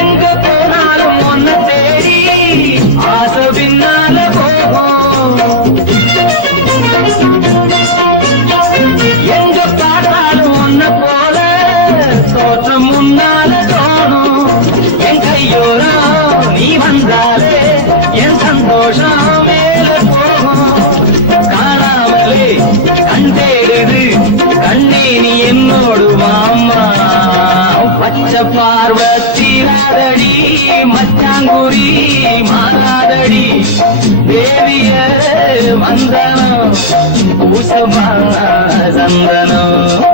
எங்க போனாலும் ஒன்ன தேடி ஆசை பின்னால போகும். எங்க பார்த்தாலும் ஒன்ன போல தோற்றம் முன்னால தோணும். என் கையோரம் நீ வந்தாலே என் சந்தோஷம் மேல போகும். காணாமலே கண் தேடுது கண்ணே நீ என்னோடு வாம்மா. பச்சை பார்வத்தீராதடி மச்சாங்குடி மாறாதடி தேவிய வந்தனம் பூசமா சந்தனம்.